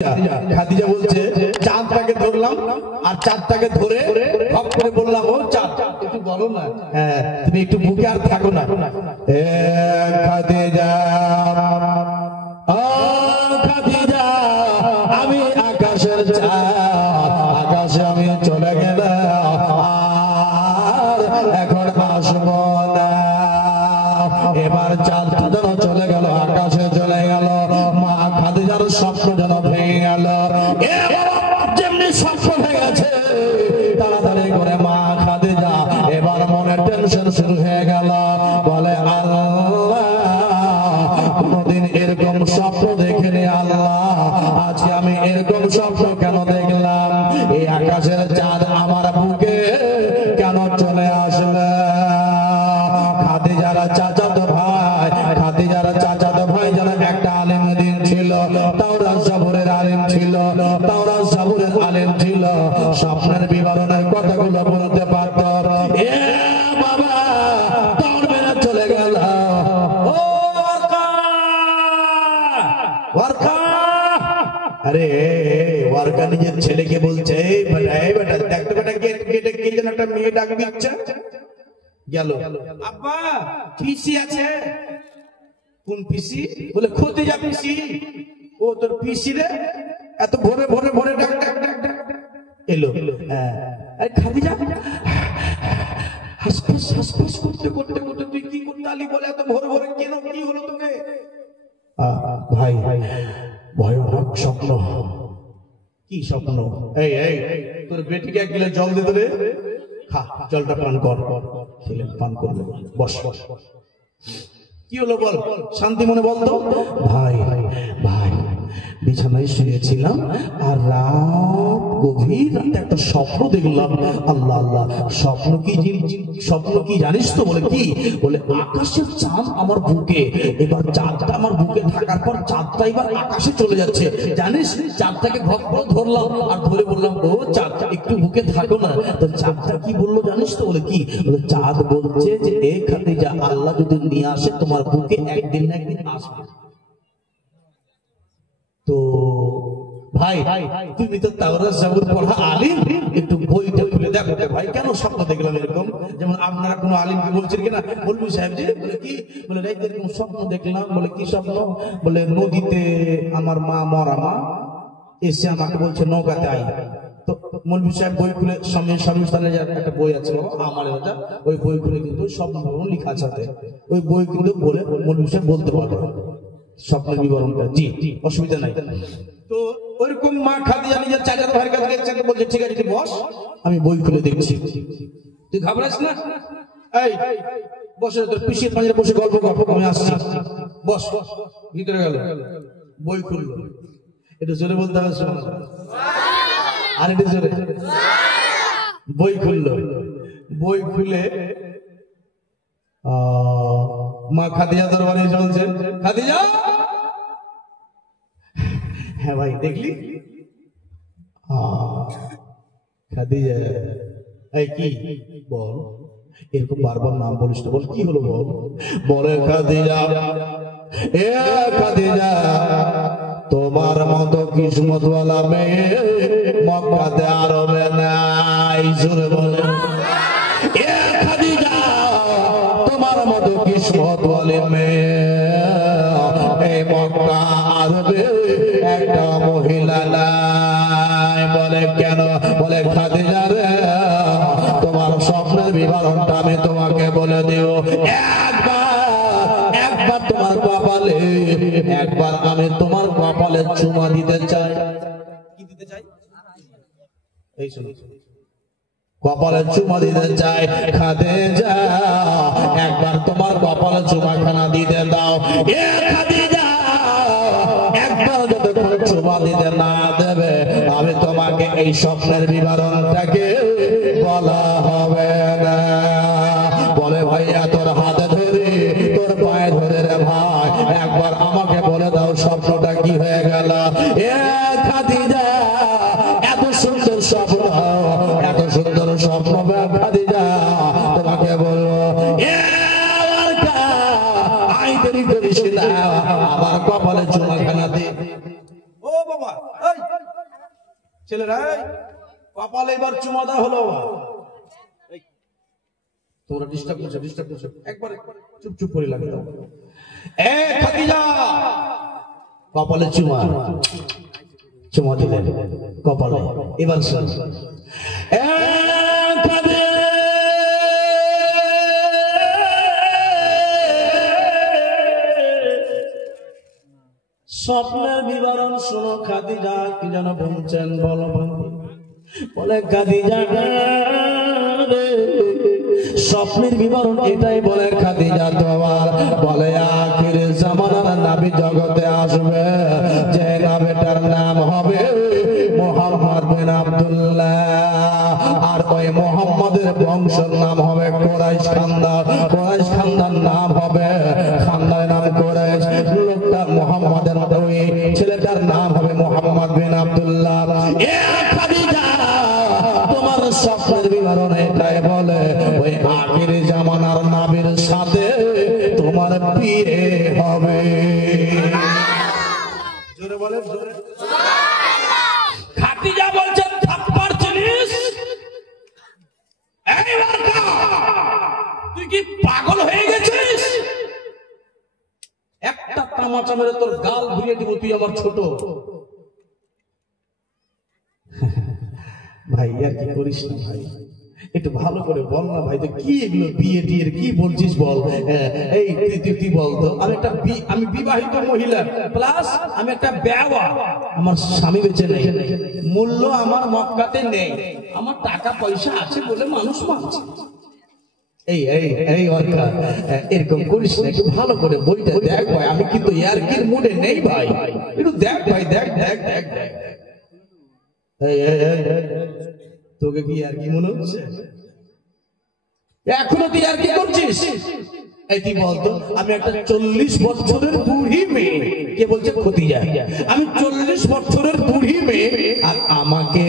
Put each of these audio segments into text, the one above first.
খাদিজা বলছে চাঁদটাকে ধরলাম আর চাঁদটাকে ধরে খপ করে বললাম, ও চাঁদ একটু বলো না, হ্যাঁ তুমি একটু বুকে আর থাকো না। খাদিজা খাদিজা আমি আকাশের চাঁদ, আকাশে আমি চলে গেলাম আর এখন আসবো না। এবার চাঁদটা যেন চলে গেল, আকাশে চলে গেল, মা খাদিজার স্বপ্ন যেন ভেঙে গেল। যেমনি স্বপ্ন ভেঙে গেছে তাড়াতাড়ি করে মা খাদিজা এবার মনে টেনশন শুরু হয়ে গেল, বলে আল্লাহ কোনদিন এরকম স্বপ্ন দেখিনি, আল্লাহ আজকে আমি এরকম স্বপ্ন কেন দেখলাম? এই আকাশের চাঁদ আমার বুকে কেন চলে আসলে? খাদিজার চাচাতো ভাই, খাদিজার চাচাতো ভাই যেন একটা আলেম দিন ছিল, তাওরাত জাবুরের আলেম ছিল, তাওরাত জাবুরের আলেম ছিল, স্বপ্নের বিবরণের কথাগুলো বলতে পারত। এ বাবা দৌড় মেরে চলে গেল, ও ওয়ারকা ওয়ারকা। আরে ওয়ারকা নিজের ছেলেকে বলছে, এই বেটা দেখ তো বেটা, গেটে কে যেন একটা মেয়ে ডাক দিচ্ছে। গেল, আব্বা পিসি আছে। কোন পিসি? বলে খতিজা পিসি। ও তোর পিসি রে? এত ভোরে ভোরে ভোরে ডাক ডাক ডাক ডাক এলো। হ্যাঁ খাদিজা হাসপাস হাসপাস করতে করতে করতে তুই কি করতে আলি? বলে এত ভোরে ভোরে কেন, কি হলো তোকে? ভাই ভয়ানক স্বপ্ন। কি স্বপ্ন? এই এই তোর বেটিকে এক গিলাস জল দিতে রে, খা জলটা পান কর। খেলেন, পান করলে বস। কি হলো বল, শান্তি মনে বল তো। ভাই ভাই বিছানায় শুয়েছিলাম আর রাত গভীর রাতে একটা স্বপ্ন দেখলাম। আল্লাহ আল্লাহ, স্বপ্ন কি জানিস তো? বলে কি? বলে আকাশের চাঁদ আমার বুকে, এবার চাঁদটা আমার বুকে থাকার পর চাঁদটা এবার আকাশে চলে যাচ্ছে, জানিস? চাঁদটাকে ভক করে ধরলাম আর ধরে বললাম, ও চাঁদ একটু বুকে থাকো না। তো চাঁদটা কি বললো জানিস তো? বলে কি? বলে চাঁদ বলছে যে এ খাদিজা আল্লাহ যদি নিয়ে আসে তোমার বুকে একদিন না একদিন আসবে। তো ভাই তুমি তো তাওরাত জাবুর পড়া আলিম, একটু বইটা খুলে দেখো ভাই কেন স্বপ্ন দেখলাম এরকম। যেমন আপনারা কোনো আলিমকে বলছেন কিনা, বলবি সাহেব যে বলে কি? বলে এরকম স্বপ্ন দেখলাম। বলে কি স্বপ্ন? বলে নদীতে আমার মা মরা মা এসে আমাকে বলছে নৌকাতে আই। তো মৌলভী সাহেব বই খুলে স্বামী একটা বই আছে আমার, ওই বই খুলে কিন্তু স্বপ্ন লেখা আছে, ওই বই কিন্তু বলে মৌলভী সাহেব বলতে পারবে স্বপ্নের বিবরণটা। জি অসুবিধা নাই। তো ওইরকম মা খাদিজা নিজের চাচাতো ভাইয়ের কাছে গেছে, বলছে ঠিক আছে তুই বস, আমি বই খুলে দেখছি, তুই ঘাবড়াস না। এই বসে, তোর পিসির পাঁজরে বসে গল্প গল্প, আমি আসছি, বস। ভিতরে গেল, বই খুললো। একটু জোরে বলতে হবে, আর একটু জোরে। বই খুললো, বই খুলে মা খাদিজা দরবারে এসে বলছে, খাদিজা। হ্যাঁ ভাই দেখলি? খাদিজা এই কি বল, এরকম বারবার নাম বলিস তো, বল কি হলো বল। বলে খাদিজা, এ খাদিজা তোমার মতো কিসমতওয়ালা মেয়ে মক্কাতে আরবে নাই। জোরে বলে, এ খাদিজা তোমার মতো কিসমতওয়ালা মেয়ে এই মক্কা আরবে একটা মহিলা নাই। বলে কেন? বলে খাদিজা রে তোমার স্বপ্নের বিবরণটা আমি তোমাকে বলে দিও। একবার তোমার কপালে, একবার আমি তোমার কপালে চুমা দিতে চাই। কি দিতে চাই? এই শুনো, কপালে চুমা দিতে চাই। খাদিজা একবার তোমার কপালে চুমাখানা দিতে দাও। এ খাদিজা একবার যতক্ষণ চুমা দিতে না দেবে আমি তোমাকে এই স্বপ্নের বিবরণটাকে বলা হবে না। বলে ভাইয়া তোর হাতে ধরে তোর পায়ে ধরে রে ভাই একবার আমাকে বলে দাও স্বপ্নটা কি হয়ে গেল। এ খাদিজা এত সুন্দর স্বপ্ন, এত সুন্দর স্বপ্ন খাদিজা তোমাকে বলবো। আই দেরি করিস না, আমার কপালে চুমাখানা দে। ও বাবা ছেলেরা কপালে এবার চুমা দেওয়া হলো। তোমরা ডিস্টার্ব করছো একবার চুপ চুপ করে লাগে দাও। এ খাদিজা কপালে চুমা দিলেন কপালে। এবার শোন, এ খাদিজা স্বপ্নের বিবরণ শোনো। খাদিজা কি যেন বলছেন, বলো। বলে খাদিজা স্বপ্নের বিবরণ এটাই বলে, খাদিজা তোমার বলে আখির জামানার নবী জগতে আসবে, যে নবীটার নাম হবে মুহাম্মদ বিন আব্দুল্লাহ। আর ওই মুহাম্মদের বংশের নাম হবে কুরাইশ খানদান। কুরাইশ খানদান নাম হবে, খানদানের নাম কুরাইশ। লোকটা মুহাম্মদের ওই ছেলেটার নাম হবে মুহাম্মদ বিন আব্দুল্লাহ। এ খাদিজা তোমার স্বপ্নের বিবরণ এটাই বলে, ওই আখির জামানার নবীর সাথে তোমার বিয়ে হবে। জোরে বলে খাদিজা বলছেন থাপ্পড় চিনিস? এই বাবা তুই কি পাগল হয়ে গেছিস? একটা তামাচা মেরে তোর গাল ঘুরিয়ে দিব, তুই আমার ছোট ভাই। আর কি করিস না ভাই, একটু ভালো করে বল না ভাই। তো কি এগুলো বিয়ে টিয়ের কি বলছিস বল। এই তুই বল তো, আমি বিবাহিত মহিলা প্লাস আমি একটা বেওয়া, আমার স্বামী বেঁচে নেই, মূল্য আমার মক্কাতে নেই, আমার টাকা পয়সা আছে বলে মানুষ মানছে। এই অর্কা এরকম করিস না, একটু ভালো করে বইটা দেখ ভাই। আমি কিন্তু ইয়ার্কির মুডে নেই ভাই, একটু দেখ ভাই, দেখ। তোকে কি আর কি মনে হচ্ছে? এখনো তুই আর কি করছিস? এই তুই বলতো, আমি একটা 40 বছরের বুড়ি মেয়ে, কে বলছে খদিজা, আমি 40 বছরের বুড়ি মেয়ে, আর আমাকে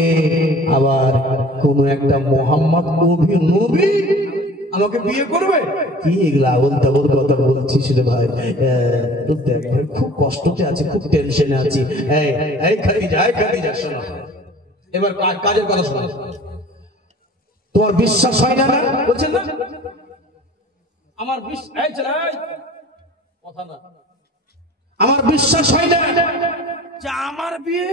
আবার কোন একটা মোহাম্মদ নবী আমাকে বিয়ে করবে? কি এগুলা আবল তাবল কথা বলছিস রে ভাই? দেখ ভাই, খুব কষ্টতে আছি, খুব টেনশনে আছি। এই খাদিজা শোনো, এবার কাজের কথা শোনো। তোমার বিশ্বাস হয় না? বলছেন না আমার আমার বিশ্বাস হয় না যে আমার বিয়ে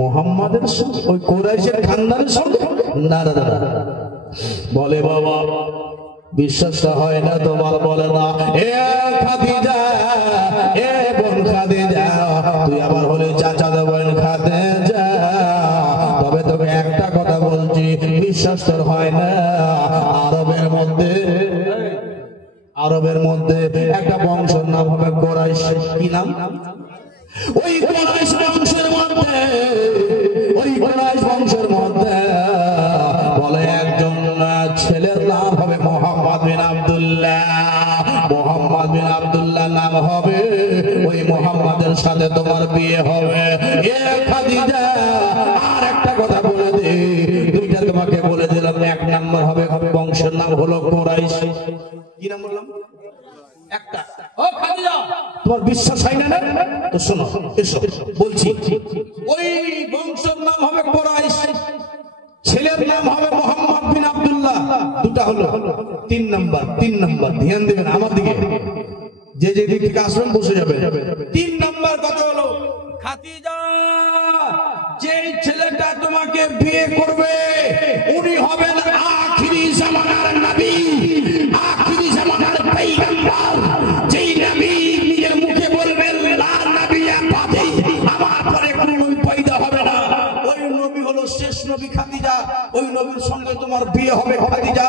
মুহাম্মাদের সঙ্গে, ওই কুরাইশের খানদানের সঙ্গে? না। বলে বাবা বিশ্বাসটা হয় না তোমার? বলে না। এ খাদিজা, এ বোন খাদিজা, তুই আমার হলে চাচাতো বোন খাদিজা, তবে তোকে একটা কথা বলছি, বিশ্বাস তোর হয় না। আরবের মধ্যে একটা বংশের নাম হবে কুরাইশ। কি নাম? ওই কুরাইশ বংশের মধ্যে বলে একজন ছেলের নাম হবে মুহাম্মদ বিন আব্দুল্লাহ। মুহাম্মদ বিন আব্দুল্লাহ নাম হবে, ওই মুহাম্মাদের সাথে তোমার বিয়ে হবে। এ খাদিজা আর একটা কথা বলে দে, দুইটা তোমাকে বলে দিলাম। এক নাম্বার হবে বংশের নাম হলো কুরাইশ। কি নাম বললাম? একটা। ও খাদিজা তোমার বিশ্বাস হয় না? তো শোনো, এসো বলছি। ওই বংশের নাম হবে কুরাইশ, ছেলের নাম হবে মুহাম্মদ বিন আব্দুল্লাহ। দুটা হলো। তিন নাম্বার ধ্যান দেবেন আমার দিকে, যে দিক থেকে আসবেন বসে যাবে। 3 নাম্বার কথা হলো, খাদিজা যে ছেলেটা তোমাকে বিয়ে করবে উনি হবেন আখিরি জামানার নবী, আখিরি জামানার পয়গম্বর। যেই নবী নিজের মুখে বলবেন লা নবিয়্যা বাদি, আমার পরে কোনো নবী পয়দা হবে না, ওই নবী হলো শেষ নবী খাদিজা। ওই নবীর সঙ্গে তোমার বিয়ে হবে খাদিজা।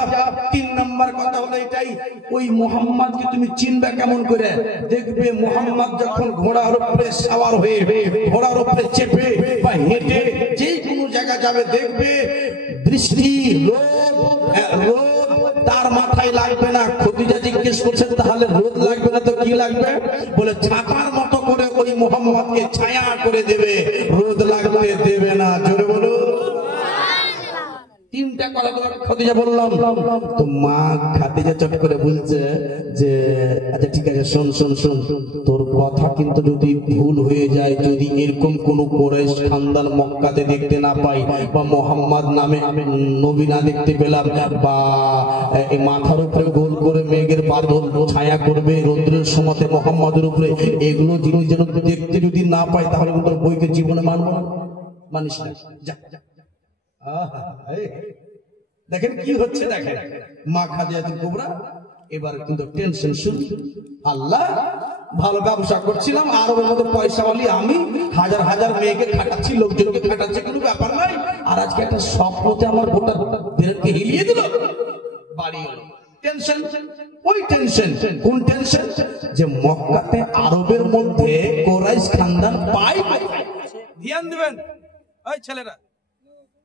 3 নাম্বার কথা হলো এটাই, ওই মুহাম্মদকে তুমি চিনবে কেমন করে? দেখবে মুহাম্মদ যখন ঘোড়ার উপরে সওয়ার হয়ে, ঘোড়ার উপরে চেপে বা হেঁটে যে কোনো জায়গা যাবে, দেখবে বৃষ্টি রোদ তার মাথায় লাগবে না। খাদিজা জিজ্ঞেস করছেন তাহলে রোদ লাগবে না তো কি লাগবে? বলে ছাতার মতো করে ওই মুহাম্মদকে ছায়া করে দেবে, রোদ লাগবে দেবে না। জোরে বলো। 3টা তিনটা কথা তোমাকে খাদিজা বললাম। তো মা খাদিজা চট করে বলছে যে আচ্ছা ঠিক আছে, শোন শোন শোন, তোর কথা কিন্তু যদি ভুল হয়ে যায়, যদি এরকম কোন কুরাইশ খানদান মক্কাতে দেখতে না পাই, বা মোহাম্মদ নামে নবী না দেখতে পেলাম, বা এই মাথার উপরে গোল করে মেঘের বাদল ছায়া করবে রৌদ্রের সময়তে মোহাম্মদের উপরে, এগুলো জিনিস যেন দেখতে যদি না পাই, তাহলে কিন্তু বইকে জীবনে মানবো না, মানিস না। দেখেন কি হচ্ছে, দেখেন মা খাদিজাতুল কুবরা এবার কিন্তু টেনশন শুরু। আল্লাহ, ভালো ব্যবসা করছিলাম, আরবের মধ্যে পয়সাওয়ালি আমি, হাজার হাজার মেয়েকে খাটাচ্ছি, লোকজনকে খাটাচ্ছি, কোনো ব্যাপার নাই, আর আজকে একটা স্বপ্নতে আমার গোটা দেহকে হিলিয়ে দিল, বাড়ি হলো। টেনশন, ওই টেনশন, কোন টেনশন? যে মক্কাতে আরবের মধ্যে কুরাইশ খানদান পাই। ধ্যান দিবেন এই ছেলেরা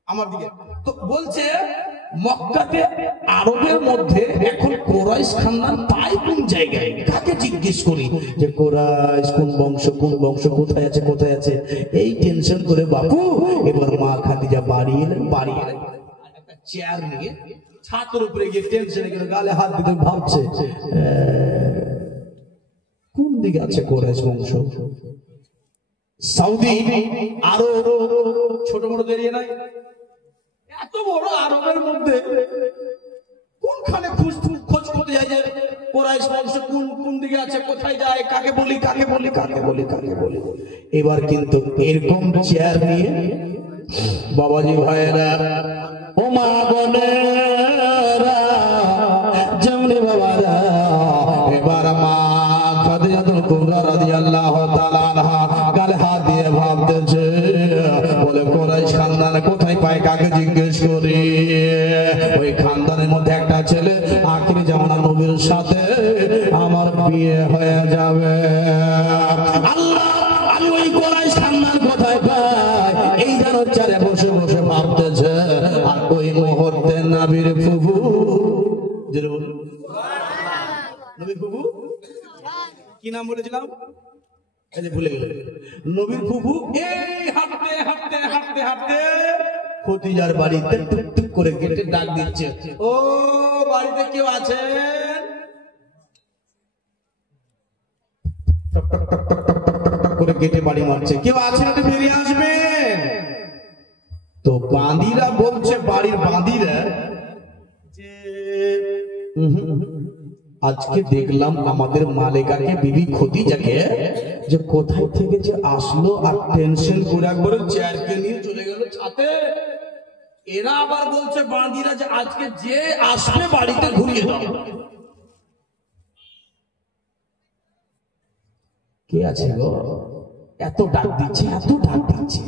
আমার দিকে। তো বলছে মক্কাতে আরবের মধ্যে এখন কুরাইশ খানদান পাই কোন জায়গায়, কাকে জিজ্ঞেস করি যে কুরাইশ কোন বংশ, কোন বংশ, কোথায় আছে, কোথায় আছে, এই টেনশন করে বাপু এবার মা খাদিজা বাড়ি এলেন। একটা চেয়ার নিয়ে ছাতের উপরে গিয়ে টেনশনে গেলে গালে হাত দিতে ভাবছে কোন দিকে আছে কুরাইশ বংশ। সৌদি আরো ছোট বড় দেরিয়ে নাই, এত বড় আরবের মধ্যে কোনখানে খোঁজ করতে যায় যে কুরাইশ বংশ কোন কোন দিকে আছে, কোথায় যায়, কাকে বলি কাকে বলি কাকে বলি কাকে বলি। এবার কিন্তু এরকম চেয়ার নিয়ে বাবাজি ভাইয়েরা, ও মা বোনেরা, যেমনি বাবারা, এবার মা খাদিজাতুল কুবরা রাদিয়াল্লাহু তাআলা আনহা গালে হাত দিয়ে ভাবতেছে, বলে কুরাইশ খানদান কোথায় পায়, কাকে জিজ্ঞেস করি। ওই খানদানের মধ্যে একটা ছেলে আখিরি জামানা নবীর সাথে আমার বিয়ে হয়ে যাবে। আল্লাহ, আমি ওই কুরাইশ খানদান কোথায় পাই, এই যেন চারে বসে বসে ভাবতেছে। আর ওই মুহূর্তে নবীর ফুফু, নবীর ফুফু কি নাম বলেছিলাম, এই যে ভুলে গেল, নবীর ফুফু এই হাঁটতে হাঁটতে হাঁটতে হাঁটতে খাদিজার বাড়িতে টুক টুক করে গেটে ডাক দিচ্ছে, ও বাড়িতে কেউ আছেন? টক টক টক টক টক টক টক করে গেটে বাড়ি মারছে, কেউ আছেন একটু বেরিয়ে আসবেন। তো বাঁদিরা বলছে, বাড়ির বাঁদিরা, যে আজকে দেখলাম আমাদের মালিকাকে, বিবি খাদিজাকে, যে কোথায় থেকে যে আসলো আর টেনশন করে একবারে চেয়ারকে নিয়ে চলে গেল ছাতে। এরা আবার বলছে বাঁদিরা যে আজকে যে আসবে বাড়িতে ঘুরিয়ে দাও। কে আছে গো, এত ডাক দিচ্ছে, এত ডাক দিচ্ছে।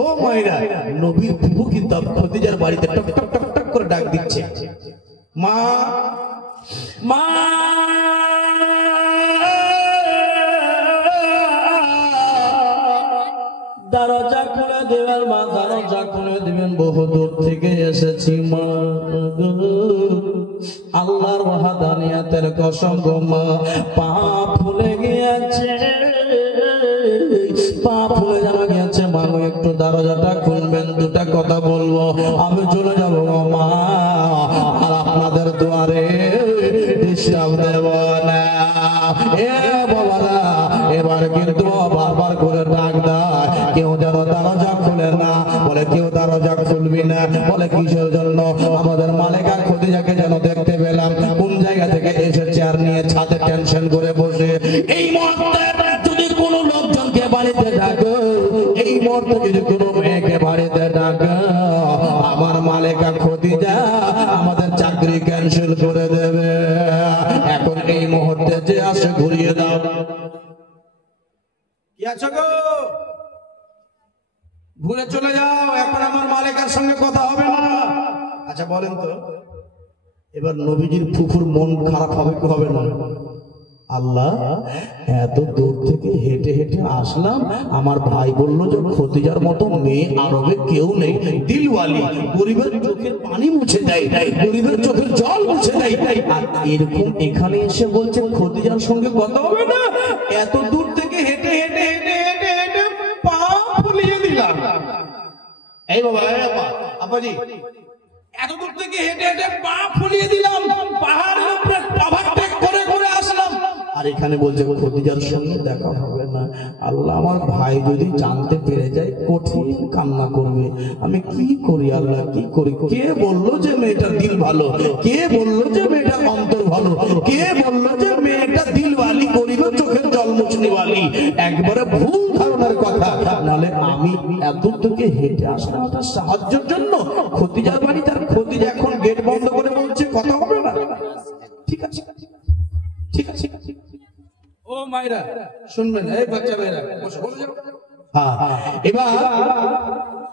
ও মায়েরা, নবীর ফুফু কিন্তু খাদিজার বাড়িতে টক টক টক টক করে ডাক দিচ্ছে, মা মা, দরজা খুলে দেবেন মা, দরজা খুলে দিবেন, বহু দূর থেকে এসেছি মা, আল্লাহর ওয়াহদানিয়াতের কসম গো মা, পা ফুলে গিয়েছে, পা ফুলে যাওয়া গিয়েছে মা, একটু দরজাটা খুলবেন, দুটা কথা বলবো, আমি চলে যাবো মা, আর আপনাদের দুয়ারে ডিস্টার্ব দেব না। এ বাবারা, এবার কিন্তু বারবার করে ডাক দেয়, কেউ যেন দরজা খুলে না, বলে কেউ দরজা খুলবি না, বলে কিসের জন্য, আমাদের মালিকা খাদিজাকে যেন দেখতে পেলাম, কোন জায়গা থেকে এসে চেয়ার নিয়ে ছাদে টেনশন করে বসে। এই মুহূর্তে যদি কোনো লোকজনকে বাড়িতে ডাকো, এই মুহূর্তে যদি কোনো মেয়েকে বাড়িতে ডাকো, আমার মালিকা খাদিজা আমাদের চাকরি ক্যান্সেল করে দেবে। এখন এই মুহূর্তে যে আসে ঘুরিয়ে দাও। কি আছো গো, ঘুরে চলে যাও, এখন আমার মালিকার সঙ্গে কথা হবে না। আচ্ছা বলেন তো, এবার নবীজির ফুফুর মন খারাপ হবে কি হবে না? আল্লাহ, এত দূর থেকে হেঁটে হেঁটে আসলাম, আমার ভাই বলল যে খাদিজার মতো মেয়ে আরবে কেউ নেই, দিলওয়ালি, গরিবের চোখের পানি মুছে দেয়, গরিবের চোখের জল মুছে দেয়, আর এরকম এখানে এসে বলছে খাদিজার সঙ্গে কথা হবে না। এত দূর থেকে হেঁটে হেঁটে হেঁটে হেঁটে হেঁটে পা ফুলিয়ে দিলাম। এই বাবা আব্বাজি এত দূর থেকে হেঁটে হেঁটে পা ফুলিয়ে দিলাম, পাহাড়ের উপরে ওভারটেক করে করে আসলাম, আর এখানে বলছে খদিজার সঙ্গে দেখা হবে না। আল্লাহ, আমার ভাই যদি জানতে পেরে যায় কঠিন কান্না করবে, আমি কি করি আল্লাহ, কি করি? কে বললো যে মেয়েটার দিল ভালো? কে বললো যে মেয়েটার অন্তর ভালো? কে বললো যে মেয়েটা দিলওয়ালি, গরিব চোখের জল মুছনিওয়ালি? একবারে ভুল ধারণার কথা। নাহলে আমি এত থেকে হেঁটে আসলাম তার সাহায্যের জন্য খদিজার বাড়ি, তার খদিজা এখন গেট বন্ধ করে বলছে কথা হবে না। ঠিক আছে, ঠিক আছে। ও মায়েরা শুনবেন, এই বাচ্চা মেয়েরা বসে বসে যাও। হ্যাঁ,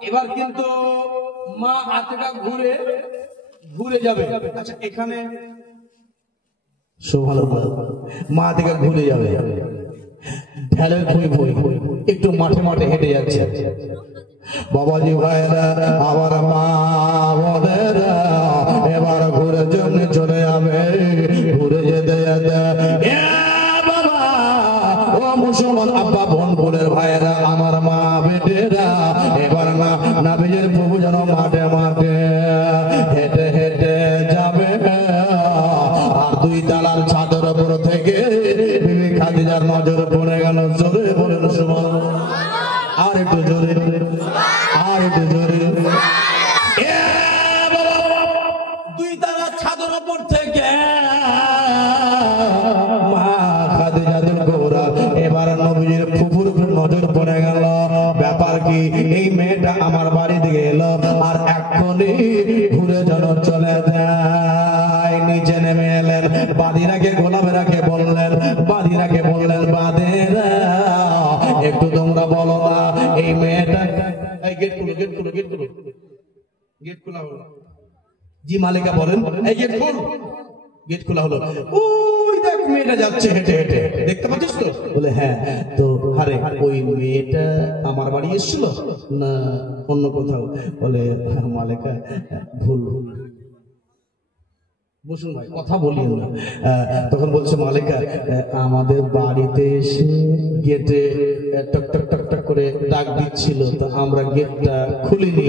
এবার কিন্তু মা হাতটা ঘুরে ঘুরে যাবে। আচ্ছা, এখানে সুবহানাল্লাহ, মা থেকে ঘুরে যাবে, ঢেলের ভুঁই একটু মাঠে মাঠে হেঁটে যাচ্ছে। বাবাজি ভাইরা, আমার মা বোনেরা এবার ঘুরে জন্য চলে যাবে। ঘুরে যেতে যেতে মুসলমান আব্বা বোন বোনের ভাইয়েরা, আমার মা বেটেরা এবার না নবীর প্রভু যেন মাঠে মাঠে হেঁটে হেঁটে যাবে। আর দুই তালার ছাদের উপর থেকে বিবি খাদিজার নজর পড়ে গেল। জোরে বলেন সুবহানাল্লাহ, আর একটু জোরে, আর একটু জোরে। দুই তালার ছাদের উপর থেকে এবার নবীর ফুফুর নজর পড়ে গেল। ব্যাপার কি, এই মেয়েটা আমার বাড়ি দিকে এলো, আর এখনই ঘুরে যেন চলে যায়। নিচে নেমে এলেন, বাদিরাকে গোলামেরাকে বললেন, বাদিরাকে বললেন, বাদেরা একটু তোমরা বলো না এই মেয়েটা। এই গেট খুলো, গেট খুলো, গেট খুলো, গেট খোলা হলো। জি মালিকা বলেন, এই গেট খোল। গেট খোলা হলো। ওই দেখ মেয়েটা যাচ্ছে হেঁটে হেঁটে, দেখতে পাচ্ছিস তো? বলে হ্যাঁ। তো আরে ওই মেয়েটা আমার বাড়ি এসেছিল না অন্য কোথাও? বলে মালিকা ভুল। বসুন ভাই, কথা বলিও না। তখন বলছে মালিকা, আমাদের বাড়িতে এসে গেটে টক টক টক টক করে ডাক দিচ্ছিল, তো আমরা গেটটা খুলিনি।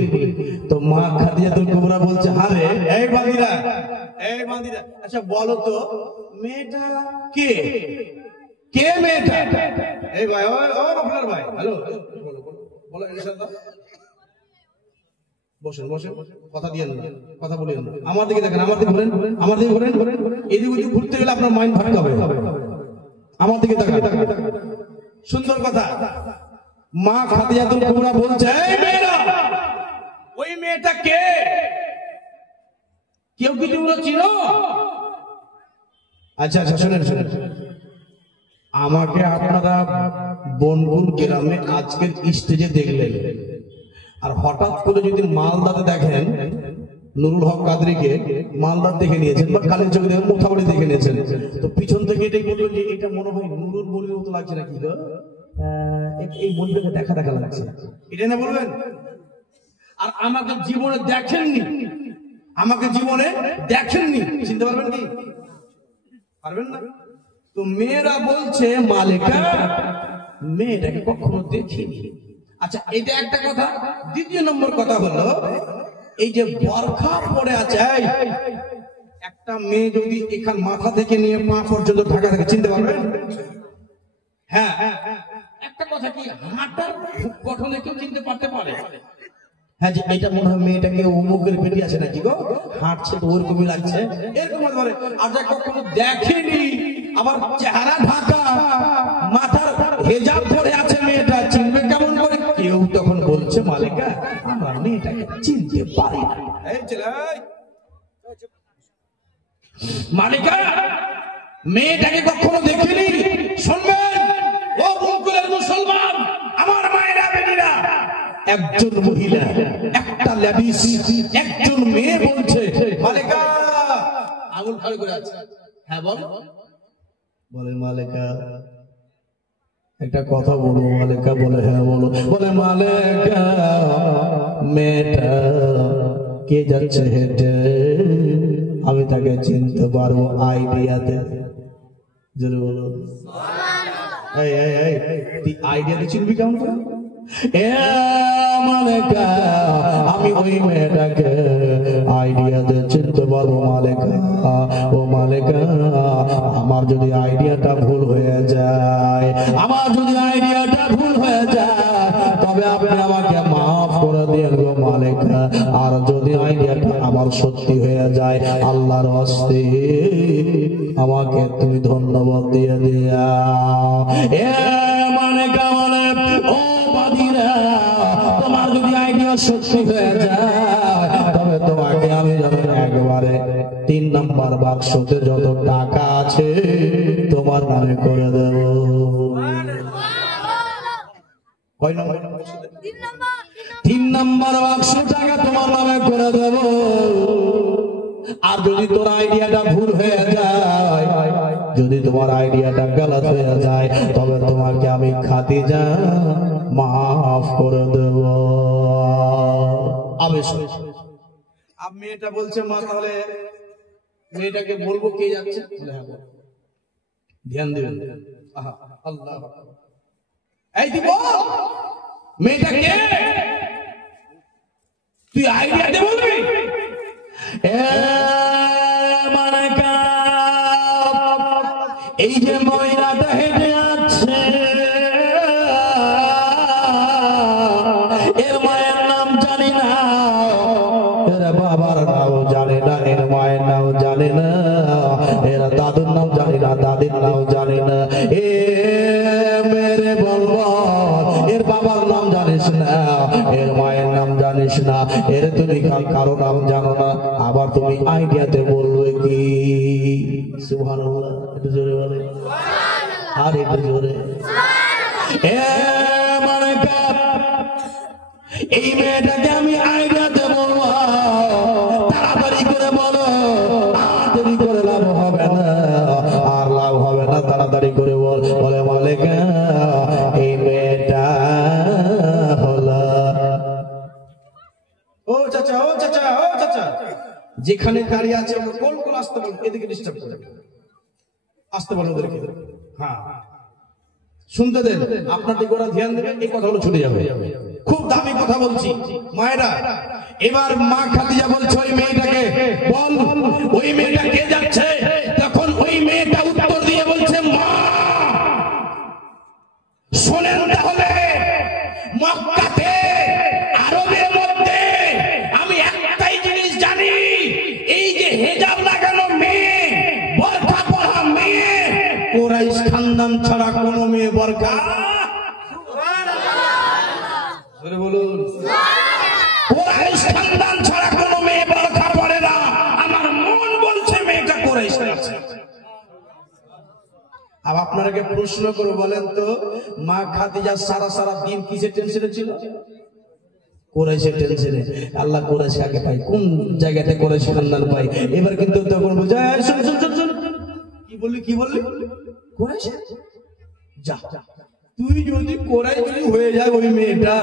তো মা খাদিজাতুল কুবরা বলছে, আরে এই বান্দিরা, এই বান্দিরা, আচ্ছা বলো তো মেয়েটা কে? কে মেয়েটা? এই ভাই, ও আপনার ভাই, হ্যালো, বলো বলো ইনশাআল্লাহ। বসেন বসেন, কথা দিয়ে কথা বলেন। আমার দিকে দেখেন, আমার দিকে ঘুরেন, আমার দিকে ঘুরেন। এদিক ওদিক ঘুরতে গেলে আপনার মাইন্ড ভাটকা হবে। আমার দিকে তাকান, সুন্দর কথা। মা খাদিজাতুল কুবরা বলছে, এই মেয়েরা, ওই মেয়েটা কে? কেউ কি তোমরা চিনো? আচ্ছা আচ্ছা, শুনেন শুনেন, আমাকে আপনারা বনগুল গ্রামে আজকের স্টেজে দেখলেন, আর হঠাৎ করে যদি মালদাতে দেখেন, নুরুল হক কাদরিকে মালদার দেখে নিয়েছেন, বা কালের চোখে দেখেন, মোথাবাড়ি দেখে নিয়েছেন, তো পিছন থেকে এটাই বলবেন যে এটা মনে হয় নুরুল বলির মতো লাগছে নাকি গো, এই মন্দিরকে দেখা দেখা লাগছে, এটা না বলবেন? আর আমাকে জীবনে দেখেননি, আমাকে জীবনে দেখেননি, চিনতে পারবেন কি? পারবেন না। তো মেয়েরা বলছে মালিকা মেয়েটাকে কখনো দেখিনি। আচ্ছা, এটা একটা কথা। দ্বিতীয় নম্বর কথা হলো, এই যে বরখা পরে আছে, একটা মেয়ে যদি এখান মাথা থেকে নিয়ে পা পর্যন্ত ঢাকা থেকে, চিনতে পারবেন? হ্যাঁ, একটা কথা কি, হাঁটার গঠনে কেউ চিনতে পারতে পারে? হ্যাঁ, যে এটা মনে হয় মেয়েটাকে অমুকের বেটি আছে নাকি গো, হাঁটছে তো ওরকমই লাগছে, এরকম ধরে। আর যা কখনো দেখেনি, আবার চেহারা ঢাকা, মাথার হেজাব পরে আছে, মেয়েটা চিনবে কেমন করে? কেউ তখন বলছে মালিকা আমরা মেয়েটাকে চিনতে পারি না। মালিকা মেয়েটাকে কখনো দেখিনি। শুনবেন ও বনকুলের মুসলমান, আমার মায়েরা বেটিরা, একজন মহিলা, একটা লেডিস, একজন মেয়ে বলছে মালিকা, আঙুল ফাড়ে করে আছে। হ্যাঁ বল, বলে মালিকা একটা কথা বলো। মালিকা বলে হ্যাঁ বলো। বলে মালিকা মেয়েটা কে যাচ্ছে হেঁটে, আমি তাকে চিনতে পারবো আইডিয়াতে। জোরে বলো। এই তুই আইডিয়াতে চিনবি কেমন করে? মালেকা আমি ওই মেয়েটাকে আইডিয়া দিয়ে চিনতে পারবো মালেকা। ও মালেকা আমার যদি আইডিয়াটা ভুল হয়ে যায়, আমার যদি আইডিয়াটা ভুল হয়ে যায় তবে আপনি আমাকে মাফ করে দিন গো মালেকা। আর যদি আইডিয়াটা আমার সত্যি হয়ে যায় আল্লাহর হস্তে আমাকে তুমি ধন্যবাদ দিয়ে দিয়া। এ মালেকা মানে ও বাদিরা তোমার যদি আইডিয়া সত্যি হয়ে যায় তবে তোমাকে আমি যখন একবারে 3 নম্বর বাক্সতে যত টাকা আছে তোমার নামে করে দেব। কয় নম্বর? 3 নম্বর বাক্স টাকা তোমার নামে করে দেব। আর যদি তোর আইডিয়াটা ভুল হয়ে যায়, যদি তোমার আইডিয়াটা গলত হয়ে যায় তবে তোমাকে আমি খাদিজা মাফ করে দেব। अब মেয়েটা বলছে মা তাহলে মেয়েটাকে বলবো কে যাচ্ছে? ধ্যান দিবেন। আহা আল্লাহ, এই দিব মেয়েটা কে? তুই আইডিয়া দে বলবি। মালেকা এই যে মহিলাটা হেঁটে যাচ্ছে এর মায়ের নাম জানি না, এর বাবার নাম জানি না, এর মায়ের নাম জানি না, এর দাদুর নাম জানি না, দাদির নাম জানি না। এ মেরে বলবো এর বাবার নাম জানিস না, এর মায়ের নাম জানিস না, এর তুমি কারো নাম জানো না, আবার তুমি আইডিয়াতে বলবে কি? সুবহানাল্লাহ, একটু জোরে বলে আর একটু জোরে। মালেকা এই মেয়েটাকে আমি আইডিয়াতে বলবো, তাড়াতাড়ি করে বলো, দেরি করে লাভ হবে না, আর লাভ হবে না, তাড়াতাড়ি করে বলে মালেকা এই মেয়েটা হলো। ও চাচা, ও চাচা, ও চাচা, যেখানে দাঁড়িয়ে আছে কোন কোন আসতে বল, এদিকে ডিস্টার্ব করে আসতে বলো ওদেরকে। হ্যাঁ শুনতে দেন, আপনার দিকে ওরা ধ্যান দেবেন, এই কথাগুলো ছুটে যাবে। খুব দামি কথা বলছি মায়েরা। এবার মা খাদিজা বলছে ওই মেয়েটাকে বল, ওই মেয়েটা কে যাচ্ছে? তখন ওই মেয়েটা উত্তর দিয়ে বলছে মা শোনেন তাহলে, মক্কাতে আরবের মধ্যে আমি একটাই জিনিস জানি, এই যে হেজাব লাগানো মেয়ে, বোরকা পরা মেয়ে, কুরাইশ খানদান ছাড়া কোন মেয়ে বোরকা বলুন কুরাইশ খানদান ছাড়া কোন মেয়ে বোরকা পরে না। আমার মন বলছে মেয়েটা কুরাইশ আছে। अब আপনারা কে প্রশ্ন করে বলেন তো মা খাদিজা সারা দিন কিসে টেনশনে ছিল? কুরাইশের টেনশনে। আল্লাহ কুরাইশ আগে পাই, কোন জায়গাতে কুরাইশ খানদান পাই। এবার কিন্তু তখন বুঝা শুন কি বললি কুরাইশ যা, তুই যদি কুরাইশ হয়ে যায় ওই মেয়েটা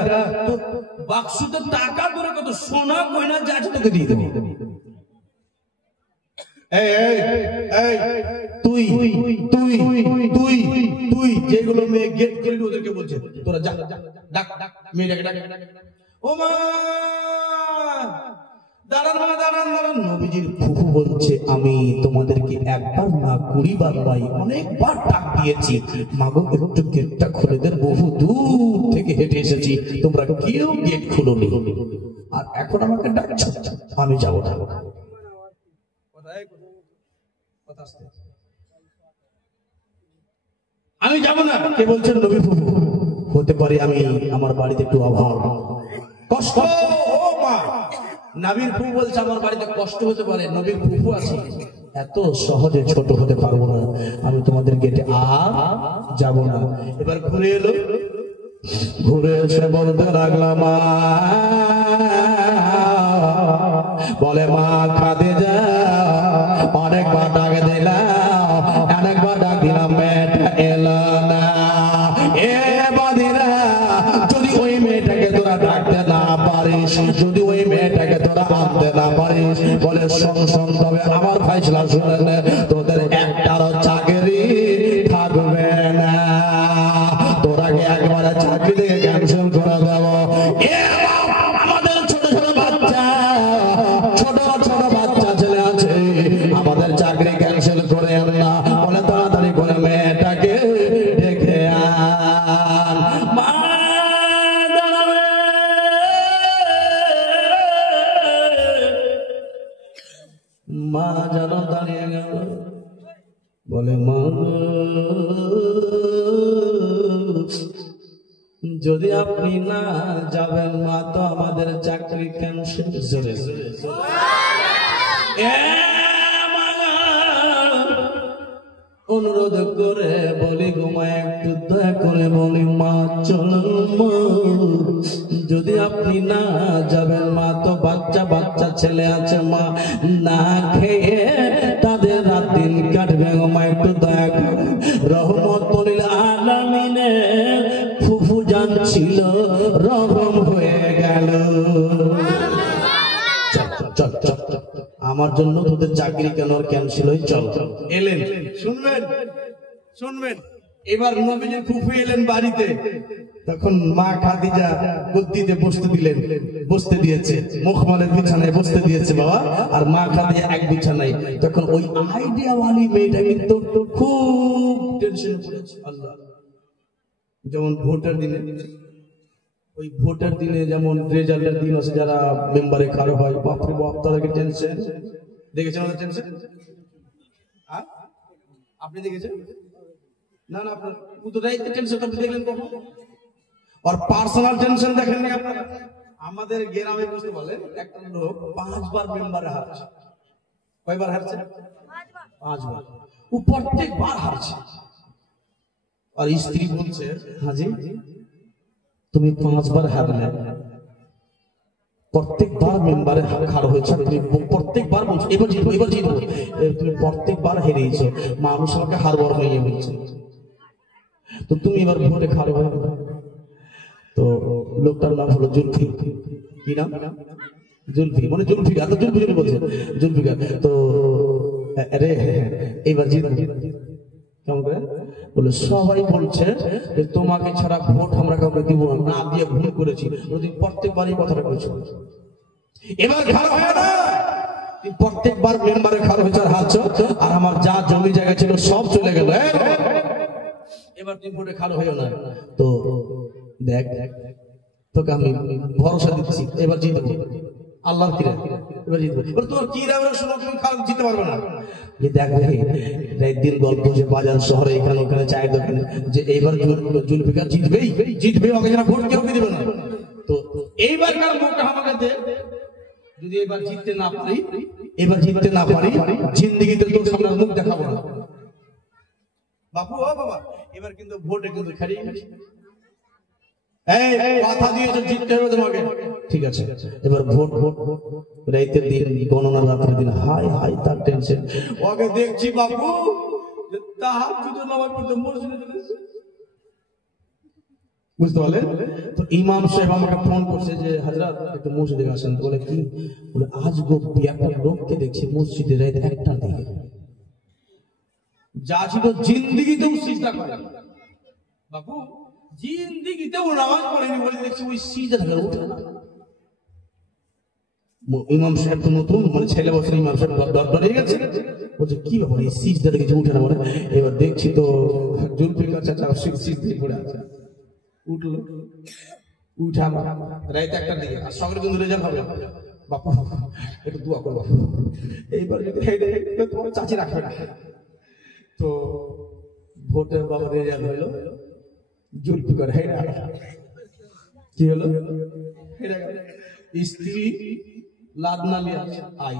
তো বাক্সতে টাকা ধরে কত সোনা গয়না যা আছে তোকে দিয়ে দেব। তুই তুই তুই তুই যেগুলো মেয়ে গেট করলি ওদেরকে বলছে তোরা যা, ডাক মেয়েটাকে ডাক। ও মা দাঁড়ান মা, দাঁড়ান দাঁড়ান। নবীজির ফুফু বলছে আমি তোমাদেরকে একবার না 20 বার নয় অনেকবার ডাক দিয়েছি, মাগো একটু গেটটা খুলে দেন, বহু দূর থেকে হেঁটে এসেছি, তোমরা কেউ গেট খুলোনি, আর এখন আমাকে ডাকছো, আমি যাবো না। আমি যাবো না। কে বলছেন? নবী ফুফু। হতে পারে আমি আমার বাড়িতে একটু অভাব কষ্ট। ও মা নবীর ফুফু বলছে আমার বাড়িতে কষ্ট হতে পারে, নবীর ফুফু আছে, এত সহজে ছোট হতে পারবো না, আমি তোমাদের গেটে আর যাব না। এবার ঘুরে এলো, ঘুরে এসে বলতে লাগলাম মা, বলে মা খাদিজা অনেকবার ডাক দিলাম, অনেকবার ডাক দিলাম, মেয়েটা এলো না। এ বাদিরা যদি ওই মেয়েটাকে তোরা ডাকতে না পারিস, যদি ওই মেয়েটাকে তোরা আনতে না পারিস, বলে শোন তবে আমার ফাইসলা শুনে নে, তোদের একটারও চাকরি থাকবে না, তোরাকে একবারে চাকরি থেকে ক্যান্সেল করে যদি আপনি না যাবেন মা তো আমাদের চাকরি ক্যান্সেল। জোরে জোরে অনুরোধ করে বলি গোমা একটু দয়া করে বলি মা চলুন মা, যদি আপনি না যাবেন মা তো বাচ্চা বাচ্চা ছেলে আছে মা না খেয়ে তাদের রাত দিন কাটবে গোমা একটু দয়া করে। রহমতুল আলামিনের ফুফু জান ছিল রহম হয়ে গেল। চল চল চল আমার জন্য তোদের চাকরি কেন ক্যান্সেল হয়ে চল এলেন। শুনবেন শুনবেন এবার নবীজির ফুফু এলেন বাড়িতে, তখন মা খাদিজা গদ্দিতে বসতে দিলেন, বসতে দিয়েছে, মুখমালের বিছানায় বসতে দিয়েছে বাবা, আর মা খাদিজা এক বিছানায়। তখন ওই আইডিয়াওয়ালি মেয়েটা কিন্তু খুব টেনশন করেছে। আল্লাহ, যেমন ভোটের দিনে, ওই ভোটের দিনে যেমন রেজাল্টের দিন আছে, যারা মেম্বারে কারো হয় বাপরে বাপ তাদেরকে টেনশন। দেখেছেন ওদের টেনশন? আপনি দেখেছেন? না না, আপনার টেনশন আপনি দেখলেন কখন? আর পার্সোনাল টেনশন দেখেননি আপনারা? আমাদের গ্রামে বুঝতে বলেন একটা লোক 5 বার মেম্বারে হারছে। কয়বার হারছে? 5 বার। ও প্রত্যেকবার হারছে। আর স্ত্রী বলছে হাজি তুমি 5 বার হারলে, প্রত্যেকবার মেম্বারে হার হয়েছে, তুমি প্রত্যেকবার বলছো এবার জিতবো এবার জিতবো, তুমি প্রত্যেকবার হেরেছো, মানুষ আমাকে হারবার হয়ে বলছে, তো তুমি এবার ভোটে হারো। তো লোকটার নাম হলো জুলফি। কি নাম? জুলফি, মানে জুলফিকার। তো জুলফিকার বলছে, জুলফিকার। তো আরে এবার জিতবো কেমন করে বলে, সবাই বলছে যে তোমাকে ছাড়া ভোট আমরা কাউকে দিব না, দিয়ে ভুল করেছি। প্রত্যেকবারই কথাটা বলছো, এবার খারাপ হয় না, প্রত্যেকবার মেম্বারে খারাপ হয়েছে আর হারছো, আর আমার যা জমি জায়গা ছিল সব চলে গেল, এবার তুমি ভোটে খারাপ হয়েও না। তো দেখ তোকে আমি ভরসা দিচ্ছি, এবার জিতবো, আল্লাহর কিরা এবার জিতবো। তোমার কি রাবের সময় তুমি খারাপ জিততে পারবে না। যে দেখ একদিন গল্প যে বাজার শহরে এখানে ওখানে চায়ের দোকানে যে এইবার জুলফিকার জিতবেই জিতবে, ওকে যারা ভোট কেউ দিবে না। তো এইবার কার মৌকা আমাকে দে, যদি এবার জিততে না পারি, এবার জিততে না পারি, জিন্দেগিতে তোর সামনে মুখ দেখাবো না বাপু। ও বাবা, এবার কিন্তু ভোটে কিন্তু হারিয়ে গেছি, কথা দিয়েছো জিততে হবে তোমাকে, ঠিক আছে। এবার ভোট ভোট ভোট রাতের দিন, গণনা রাতের দিন, হাই হাই তার টেনশন। ওকে দেখছি বাপু তাহাজ্জুদের নামাজ পড়তে মসজিদে চলেছে, বুঝতে পারলেন? তো ইমাম সাহেব আমাকে ফোন করছে যে হযরত একটু মসজিদে আসেন। বলে কি? বলে আজ গো একটা লোককে দেখছি মসজিদে রাত 1টার দিকে, যা ছিল জিন্দেগিতেও সিজদা করে বাপু, জিন্দেগিতেও নামাজ পড়েনি, বলে দেখছি ওই সিজদা থেকে উঠে না। ইমাম সাহেব তো নতুন, মানে ছেলে বছর ইমাম সাহেব ডরিয়ে গেছে, বলছে কি ব্যাপার এই সিজদা থেকে উঠে না? বলে এবার দেখছি তো জুলফিকার চাচা সিজদায় পড়ে আছে। উঠলো, উঠা রাত 1টার দিকে, আর সকালে কিন্তু রেজাল্ট হবে বাপু, একটু দোয়া করো বাপু, এইবার যদি তোমার চাচি রাখবে না। তো ভোটের বাবা রেজাল্ট হইলো, জুলফিকার হেরে গেল। কি হলো? হেরে গেল। স্ত্রী লাদনা লিয়া আই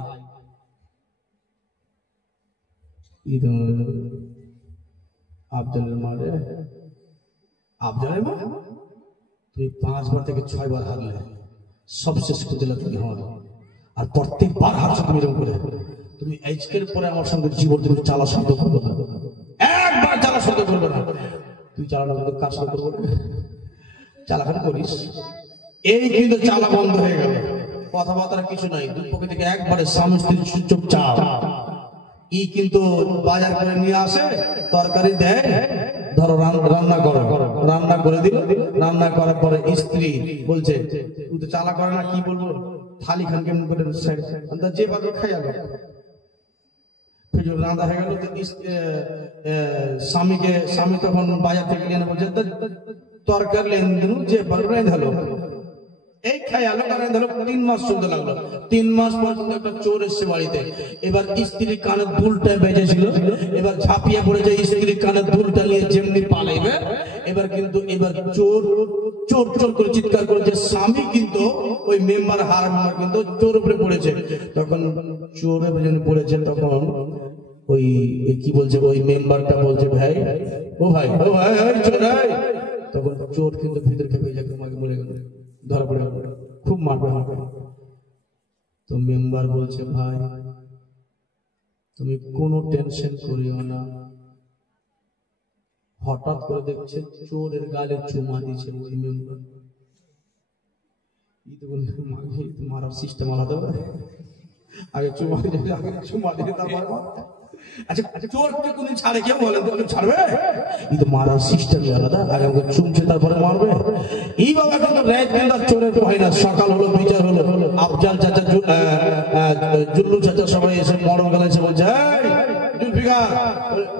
আফজালের মারে, আফজালের মা তুমি 5 বার থেকে 6 বার হারলে, সব শেষ করে দিলে তুমি আমার, আর প্রত্যেকবার হারছো তুমি এরকম করে। তুমি আজকের পরে আমার সঙ্গে জীবন তুমি চালা শব্দ করবে না, একবার চালা শব্দ করবে না। তুই চালানো কিন্তু কাজ করবো না, চালাখানি করিস, এই কিন্তু চালা বন্ধ হয়ে গেল, কথাবার্তা কিছু নাই, দুই পক্ষ থেকে একবারে স্বামী স্ত্রী চুপচাপ। ই কিন্তু বাজার করে নিয়ে আসে, তরকারি দেয়, ধরো রান্না করো, রান্না করে দিল, রান্না করার পরে স্ত্রী বলছে তুই তো চালা করে না, কি বলবো, থালি খান কেমন করে যে বাজার খাই আলো, রান্না হয়ে গেল। স্বামী তখন বাজার থেকে নিয়ে বলছে তরকারি লেন দিন যে রেঁধালো, এই খেয়াল করেন, ধরো 3 মাস চলতে লাগলো। 3 মাস পর্যন্ত একটা চোর এসছে বাড়িতে। এবার স্ত্রীর কানে দুলটা বেজেছিল, এবার ঝাঁপিয়ে পড়েছে স্ত্রীর কানে দুলটা নিয়ে যেমনি পালাইবে। এবার কিন্তু এবার চোর চোর চোর করে চিৎকার করেছে। স্বামী কিন্তু ওই মেম্বার হারাম কিন্তু চোর উপরে পড়েছে। তখন চোর যখন পড়েছে তখন ওই কি বলছে, ওই মেম্বারটা বলছে ভাই ও ভাই ও ভাই চোর ভাই। তখন চোর কিন্তু ভিতরে খেপে যায়, তোমাকে বলে গেল ধরা পড়ে গেল, খুব মারবে হবে। তো মেম্বার বলছে ভাই তুমি কোনো টেনশন করিও না, হঠাৎ করে দেখছে চোরের গালে চুমা দিচ্ছে ওই মেম্বার। মারার সিস্টেম আলাদা, আগে চুমা দিয়ে আগে চুমা দিয়ে তারপর। আচ্ছা চোরকে কোনদিন ছাড়ে কেউ বলেন তো, ছাড়বে? এই তো মারার সিস্টেম আলাদা, আগে আমাকে চুমছে তারপরে মারবে। এই বাবা কিন্তু রাত কিন্তু চোরের হয় না। সকাল হলো, বিচার হলো, আফজাল চাচা জুল্লু চাচা সবাই এসে মরণ গেলে এসে বলছে জুলফিকার,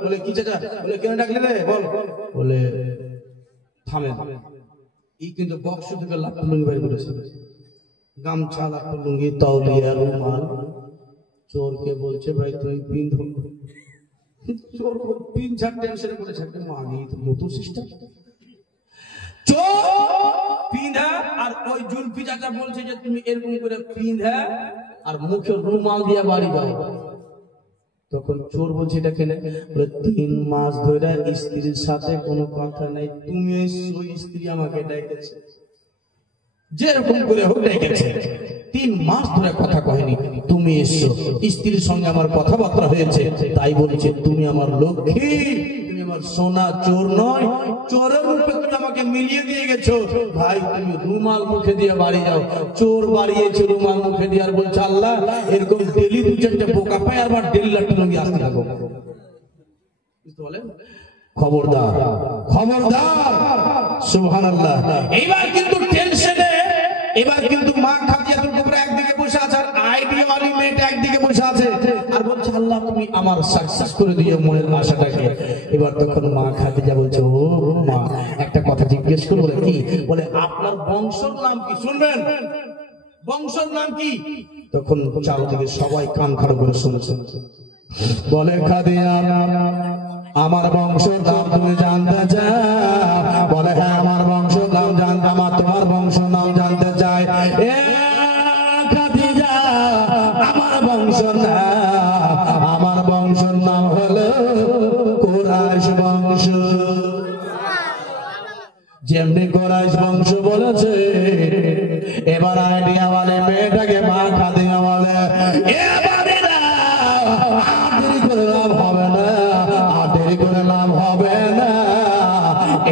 বলে কি চাচা, বলে কেন ডাকলে রে বল, বলে থামে। এই কিন্তু বক্স থেকে লাখ লুঙ্গি বের করেছে, গামছা লাখ লুঙ্গি তাওলিয়া রুমাল। চোরকে বলছে ভাই তুমি পিন্ধো। চোর পিন ছাড় টেনশন করেছে, মাগি তো নতুন সিস্টেম। চোর পিন্ধা আর ওই জুলফি চাচা বলছে যে তুমি এরকম করে পিন্ধা আর মুখে রুমাল দিয়ে বাড়ি দাও। তখন চোর বলছে এটা কেন, 3 মাস ধরে স্ত্রীর সাথে কোনো কথা নেই, তুমি ওই স্ত্রী আমাকে ডেকেছে, যেরকম করে হোক ডেকেছে। 3 মাস ধরে কথা কয়নি, তুমি এসছো, স্ত্রীর সঙ্গে আমার কথাবার্তা হয়েছে, তাই বলছে তুমি আমার লক্ষ্মী, তুমি আমার সোনা, চোর নয়। চোরের রূপে তুমি আমাকে মিলিয়ে দিয়ে গেছো। ভাই তুমি রুমাল মুখে দিয়ে বাড়ি যাও। চোর বাড়িয়েছে রুমাল মুখে দিয়ে, আর বলছে আল্লাহ এরকম ডেলি 2-4টা বোকা পায় আর ডেলি লাট্টু লঙ্গি আসতে থাকো। বুঝতে পারলেন? খবরদার খবরদার, সুবহানাল্লাহ। এইবার কিন্তু টেনশনে, এবার কিন্তু মা খাদিজাতুল কুবরা একদিকে বসে আছে আর আইডিয়া ওয়ালি মেয়েটা একদিকে বসে আছে আর বলছে আল্লাহ তুমি আমার সাকসেস করে দিও মনের আশাটাকে। এবার তখন মা খাদিজা বলছে ও মা একটা কথা জিজ্ঞেস করবো। বলে কি? বলে আপনার বংশের নাম কি? শুনবেন, বংশের নাম কি? তখন চারদিকে সবাই কান খাড়া করে শুনছে। বলে খাদিজা আমার বংশের নাম তুমি জানতে চাও? বলে হ্যাঁ আমার বংশের নাম জানতে, আমার তোমার বংশের নাম জানতে চাই। এ খাদিজা আমার বংশের নাম, আমার বংশের নাম হলো কুরাইশ বংশ। যেমনি কুরাইশ বংশ বলেছে, এবার আইডিয়া ওয়ালে মেয়েটাকে মা খাদিজা বলে এবারে লাভ হবে না, দেরি করে লাভ হবে না।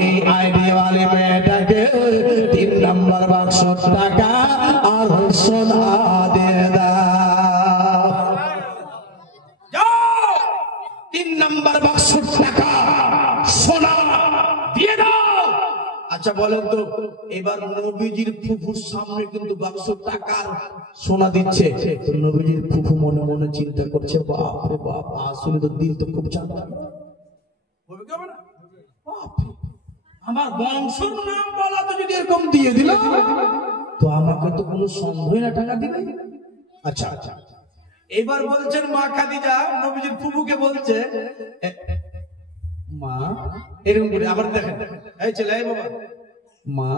এই আইডিয়া ওয়ালি মেয়েটাকে 3 নম্বর বাক্স টাকা আর সোনা দিয়ে দাও। যাও 3 নম্বর বাক্স টাকা সোনা দিয়ে দাও। আচ্ছা বলেন তো, এবার নবীজির ফুফুর সামনে কিন্তু বাক্স টাকার সোনা দিচ্ছে। নবীজির ফুফু মনে মনে চিন্তা করছে বাপ রে বাপ, আসলে তো দিল তো খুব চাঁদা, আমার বংশের নাম বলা তো যদি এরকম দিয়ে দিল তো আমাকে তো কোনো সন্দেহ না টাকা দিবে। আচ্ছা আচ্ছা, এবার বলছেন মা খাদিজা নবীজির ফুফুকে বলছে মা এরকম করে, আবার দেখেন এই ছেলে এই বাবা মা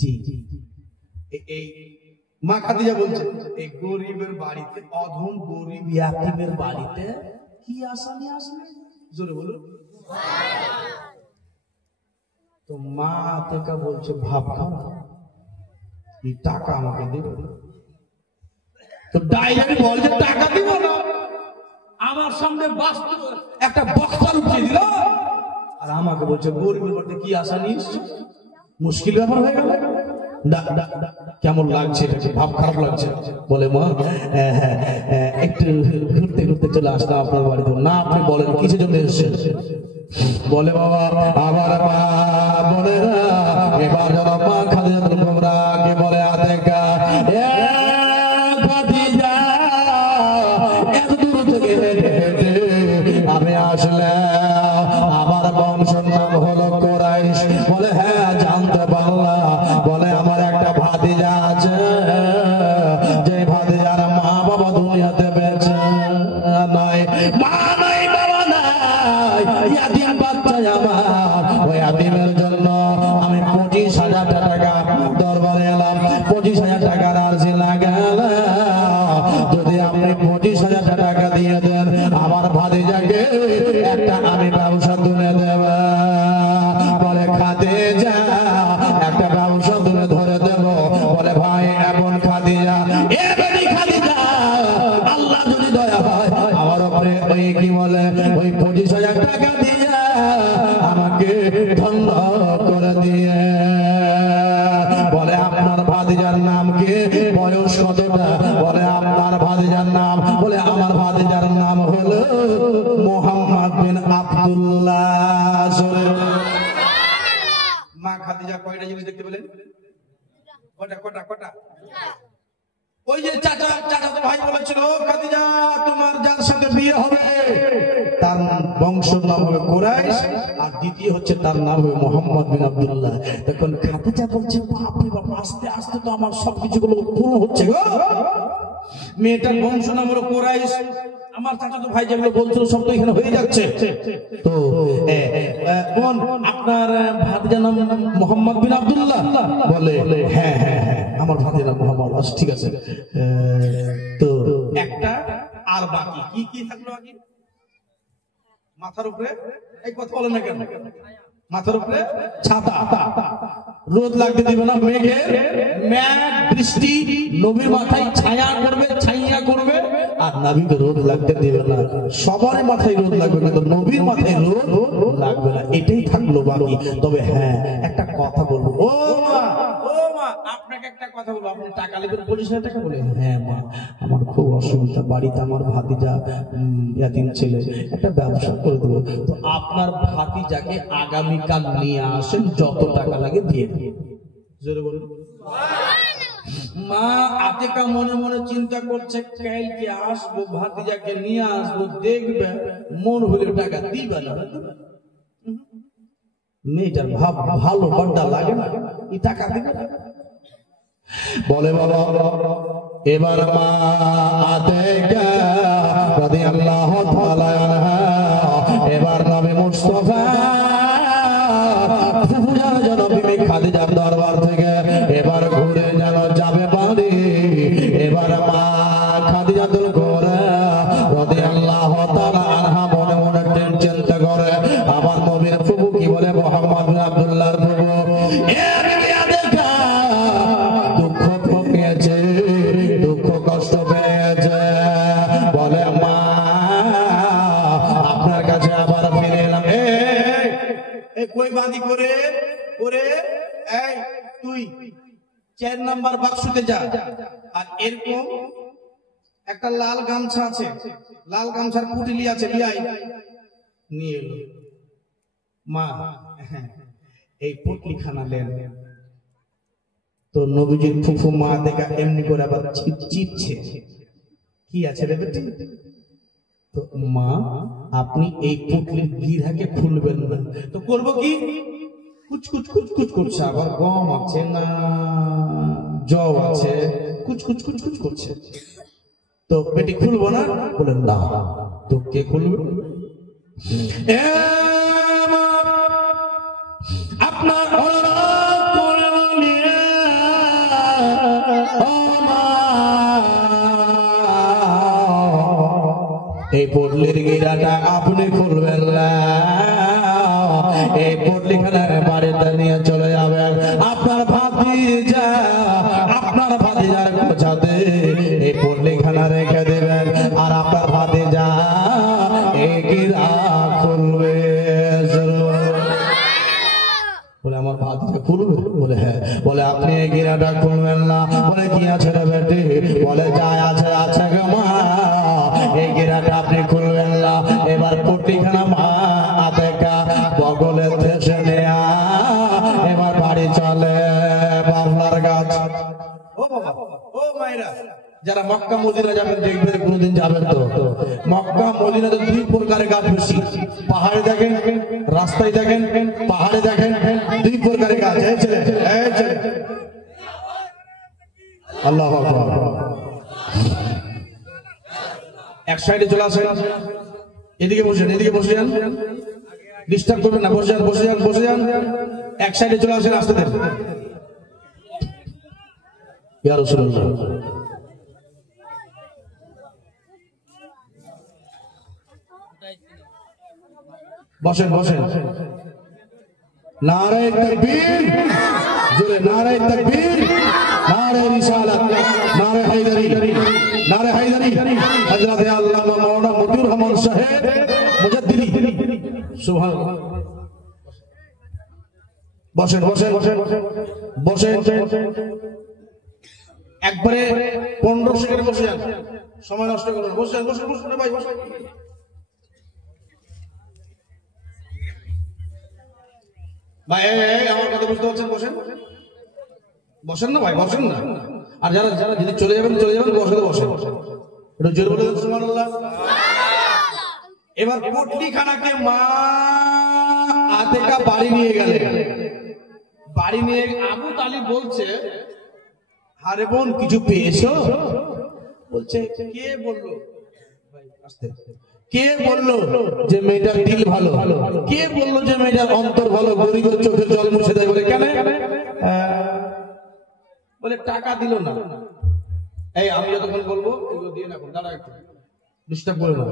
জি এই মা খাদিজা বলছে এই গরিবের বাড়িতে, অধম গরিব ইয়াতিমের বাড়িতে কি আসামি আসলে, জোরে বলো। তো মা থেকে বলছে ভাব খাওয়া, এই টাকা আমাকে দেবে। তো ডাইরেক্ট বলছে টাকা দিব না, আমার সামনে বাস্তব একটা বক্তা উঠিয়ে দিল আর আমাকে বলছে গরিবের বাড়িতে কি আশা নিস। মুশকিল ব্যাপার হয়ে গেল। কেমন লাগছে, ভাব খারাপ লাগছে। বলে মা একটু ঘুরতে ঘুরতে চলে আসলাম আপনার বাড়িতে। না আপনি বলেন কিছু জন্য এসেছেন? বলে বাবা আবার মা বলে না, এবার যেন মা খাদিজাতুল কুবরাকে বলে আতেকা খাদিজা এত দূর থেকে আমি আসলে আমার বংশের নাম হলো কুরাইশ। বলে হ্যাঁ জানতে পারলাম। বলে আমার একটা ধন্য করে দিয়ে বলে আপনার ভাতিজার নাম কি, বয়স কতটা, বলে আপনার ভাতিজার নাম, বলে আমার ভাতিজার নাম হলো মোহাম্মদ বিন আব্দুল্লাহ। মা খাদিজা কয়টা জিনিস দেখতে পেলেন? কটা কটা কটা? ওই যে চাচা তো ভাই বলেছিল খাদিজা তোমার যার সাথে বিয়ে হবে তার বংশের নাম হবে কুরাইশ, আর দ্বিতীয় হচ্ছে তার নাম হবে মোহাম্মদ বিন আব্দুল্লাহ। তখন খাদিজা বলছে বাপরে বাপ, আস্তে আস্তে তো আমার সবকিছুগুলো পুরো হচ্ছে গো, মেয়েটার বংশ নাম হলো কুরাইশ, আমার চাচা তো ভাই যেগুলো বলছিল সব তো এখানে হয়ে যাচ্ছে। তো বোন আপনার ভাতিজার নাম মোহাম্মদ বিন আব্দুল্লাহ? বলে হ্যাঁ হ্যাঁ হ্যাঁ আমার ভাতিজার নাম মোহাম্মদ। ঠিক আছে, তো একটা আর বাকি কি কি থাকলো? বাকি মাথার উপরে, এই কথা বলে না কেন, মাথার উপরে ছাতা, রোদ লাগতে দিবে না, মেঘের মেঘ বৃষ্টি নবীর মাথায় ছায়া করবে, ছাইয়া করবে, আর নবীকে রোদ লাগতে দিবে না। সবার মাথায় রোদ লাগবে কিন্তু নবীর মাথায় রোদ লাগবে না, এটাই থাকলো বাকি। তবে হ্যাঁ একটা কথা বলবো, ও মা আপনাকে একটা কথা বলবো, আপনি টাকা নেবেন 25,000 টাকা? বলে হ্যাঁ মা আমার খুব অসুবিধা, বাড়িতে আমার ভাতিজা ইয়াতিম ছেলে, একটা ব্যবসা করে দেবো। তো আপনার ভাতিজাকে আগামীকাল নিয়ে আসেন, যত টাকা লাগে দিয়ে দিয়ে। জোরে বলুন। মা আতিকা মনে মনে চিন্তা করছে কালকে আসবো, ভাতিজাকে নিয়ে আসবো, দেখবে মন হলে টাকা দিবে না। মেয়েটার ভাব ভালো বড্ডা লাগে না, এই টাকা দিবে না। বলে বাবা এবার মা আতিকা রাদিয়াল্লাহু তাআলা আনহা এবার নবী মুস্তাফা নবী খাদিজার দরবার থেকে এবার ঘুরে যেন যাবে বাড়ি। এবার মা খাদিজাতুল কুবরা রাদিয়াল্লাহু তাআলা আনহা মনে মনে চিন্তা করে, আমার নবীর ফুফু কি বলে, মোহাম্মদ বিন আব্দুল্লাহর ফুফু দুঃখ পেয়েছে, দুঃখ কষ্ট পেয়েছে। বলে মা আপনার কাছে আবার ফিরে এলাম। কই বাঁধি করে করে এই তুই 4 নাম্বার বাক্সতে যা, আর এরকম একটা লাল গামছা আছে, লাল গামছার পুটলি আছে, নিয়ে এলো। মা এই পুটলি খানা দেন। তো নবীজির ফুফু মা দেখা এমনি করে আবার চিপছে, কি আছে রে বেটি? তো মা আপনি এই পুটলির গিরাকে খুলবেন না। তো করবো কি? কুচকুচ কুচকুচ করছে, আবার গম আছে না জব আছে, কুচকুচ কুচকুচ করছে। তো বেটি খুলবো না? বলেন না। তো কে খুলবে? আপনার এই পটলির গিরাটা আপনি খুলবেন না, এই পটলিখানার বাড়িতে নিয়ে চলে যাবেন। আপনার ভাতিজার গোছাতে এই পটলিখানা রেখে দেবেন, আর আপনার ভাতিজা এই গিরা খুলবে। বলে আমার ভাতিজা খুলবে? বলে হ্যাঁ। বলে আপনি এই গিরাটা খুলবেন না? বলে কি আছে রে বেটি? বলে যা আছে আছে গো মা, এই গিরাটা আপনি খুলবেন না। এবার পটলিখানা মা আতেকা বগলে থেকে নেয়া এবার বাড়ি চলে বাবলার গাছ। ও বাবা ও মায়েরা, যারা মক্কা মদিনা যাবেন দেখবেন, কোনদিন যাবেন তো মক্কা মদিনাতে 2 প্রকারের গাছ বেশি। পাহাড়ে দেখেন, রাস্তায় দেখেন, পাহাড়ে দেখেন, 2 প্রকারের গাছ। এই ছেলে আল্লাহু আকবার। এক সাইডে চলে আসেন, এদিকে বসেন, এদিকে বসে যান, ডিস্টার্ব করবেন না, বসে যান বসে যান বসে যান। এক সাইডে চলে আসেন, আসতে দেন। ইয়া রাসূলুল্লাহ বসেন বসেন। নারে তাকবীর, জোরে নারে তাকবীর, নারে রিসালাত, নারে হায়দারি, নারে হায়দারি। হযরত আল্লামা মাওলানা মতিউর রহমান সাহেব মুজাদ্দিদি, সুবহানাল্লাহ। বসেন বসেন বসেন একবারে 15 সেকেন্ড বসে যান, সময় নষ্ট করুন। বসেন বসেন বসেন ভাই বসেন। ভাই আমার কথা বুঝতে পারছেন? বসেন বসেন না ভাই, বসেন না। আর যারা যারা যদি চলে যাবেন বসে বসেন, একটু জোরে বলে সুবহানাল্লাহ। এবার পটলিখানাকে মা আতেকা বাড়ি নিয়ে গেলেন। বাড়ি নিয়ে আবু তালিব বলছে, আরে বোন কিছু পেয়েছো? বলছে কে বললো? কে বললো যে মেয়েটার দিল ভালো? কে বললো যে মেয়েটার অন্তর ভালো? গরিবের চোখে জল মুছে দেয়। বলে কেন? বলে টাকা দিল না। এই আমি যতক্ষণ বলবো এগুলো দিয়ে রাখুন, দাঁড়া একটু ডিস্টার্ব করে না,